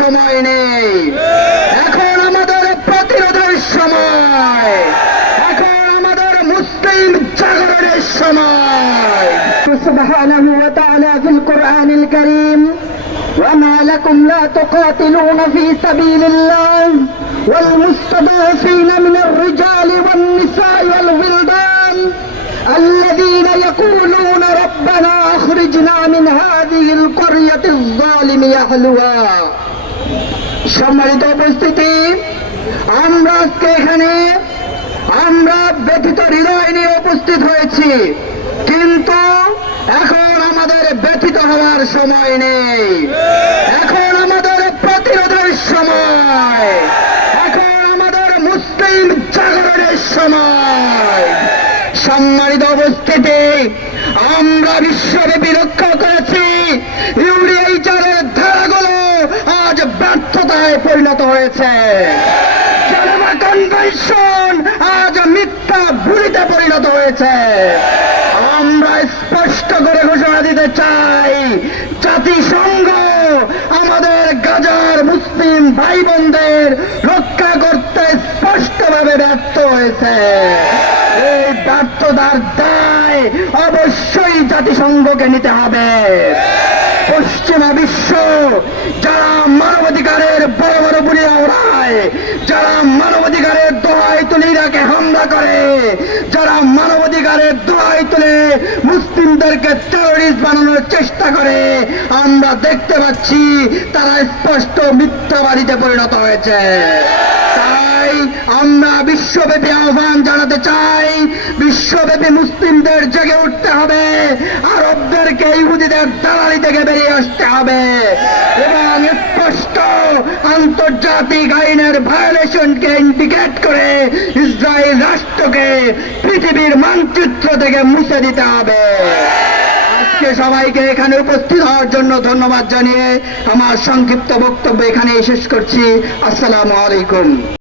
সময় নেই এখন আমাদের প্রতিরোধের সময় এখন আমাদের মুসলিম জাগরণের সময় سبحانه وتعالى في القرآن الكريم وما لكم لا تقاتلون في سبيل الله والمستضعفين من الرجال والنساء والولدان الذين يقولون ربنا أخرجنا من هذه القرية الظالم أهلها সম্মানিত উপস্থিতি, আমরা আজকে এখানে, আমরা ব্যথিত হৃদয় নিয়ে উপস্থিত হয়েছি, কিন্তু এখন আমাদের ব্যথিত হওয়ার সময় নেই। এখন আমাদের প্রতিরোধের সময়। এখন আমাদের মুসলিম জাগরণের সময়। সম্মানিত উপস্থিতি, আমরা বিশ্বব্যাপী রক্ষা করেছি ব্যর্থতায় পরিণত হয়েছে। আজ মিথ্যা ভুলিতে পরিণত হয়েছে। আমরা স্পষ্ট করে ঘোষণা দিতে চাই, জাতিসংঘ আমাদের গাজার মুসলিম ভাই বোনদের রক্ষা করতে স্পষ্টভাবে ব্যর্থ হয়েছে। এই ব্যর্থতার দায় অবশ্যই জাতিসংঘকে নিতে হবে। পশ্চিমা বিশ্ব, যারা মানবাধিকারের বড় বড় বুড়ি ওড়ায়। যারা মানবাধিকারের দোহাই তুলে ইরাকে হামলা করে, যারা মানবাধিকারের দোহাই তুলে মুসলিমদেরকে টেরোরিস্ট বানানোর চেষ্টা করে, আমরা দেখতে পাচ্ছি তারা স্পষ্ট মিথ্যাবাদীতে পরিণত হয়েছে। তাই আমরা বিশ্বব্যাপী আহ্বান জানাতে চাই, বিশ্বব্যাপী মুসলিমদের জেগে উঠতে হবে, আরবদেরকে ইহুদিদের দালালি থেকে বেরিয়ে আসতে হবে। আন্তর্জাতিক আইনের ভায়োলেশনকে ইন্ডিকেট করে ইসরায়েল রাষ্ট্রকে পৃথিবীর মানচিত্র থেকে মুছে দিতে হবে। আজকে সবাইকে এখানে উপস্থিত হওয়ার জন্য ধন্যবাদ জানিয়ে আমার সংক্ষিপ্ত বক্তব্য এখানে শেষ করছি। আসসালামু আলাইকুম।